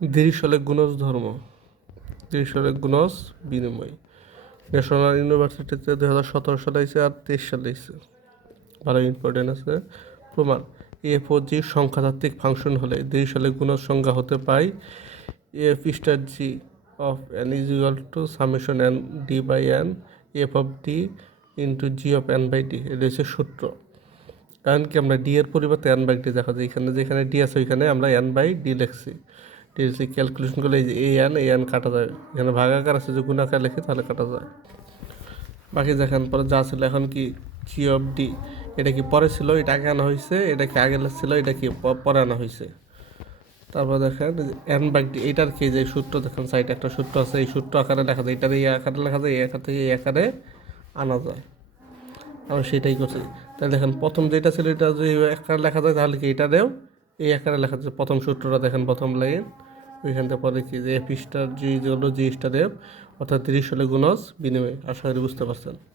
দ্বিসলে গুণজ ধর্ম, দ্বিসলে গুণজ বিনিময়। ন্যাশনাল ইউনিভার্সিটিতে 2017 সালে হয়েছে আর 23 সালে হয়েছে। ভালো ইম্পর্টেন্ট আছে। প্রমাণ, এফ ও জি সংখ্যাতাত্ত্বিক ফাংশন হলে দ্বিসলে গুণজ সংখ্যা হতে পাই F star G of N is equal to summation N D by N F of D into G of N by D. এটা হচ্ছে সূত্র। কারণ কি আমরা ডি এর পরিবর্তে এন বাই ডি দেখা যায়, এখানে যেখানে ডি আছে ওইখানে আমরা এন বাই ডি লিখছি। ডিএসসি ক্যালকুলেশন করলে এই যে এ এন কাটা যায়, এখানে ভাগাকার আছে যে গুণাকার লিখি তাহলে কাটা যায়। বাকি দেখেন পরে যা ছিল এখন কি জি অফ ডি, এটা কি পরে ছিল, এটা আগে আনা হয়েছে, এটা কি আগে ছিল, এটা কি পরে আনা হয়েছে। তারপর দেখেন এন বাই ডি, এটার কি যে সূত্র দেখেন সাইডে একটা সূত্র আছে, এই সূত্র আকারে লেখা যায়, এটার এই আকারে লেখা যায়, এই আকার থেকে এই আকারে আনা যায়। আমরা সেটাই করছি। তাহলে দেখেন প্রথম যেটা ছিল এটা যদি আকারে লেখা যায় তাহলে কি এটারেও এই আকারে লেখা যায়। প্রথম সূত্রটা দেখেন প্রথম লাইন, ওইখান থেকে পরে কি যে এফ স্টার জি হলো জি স্টার এফ, অর্থাৎ 30 হলে গুণজ বিনিময়। আশা করি বুঝতে পারছেন।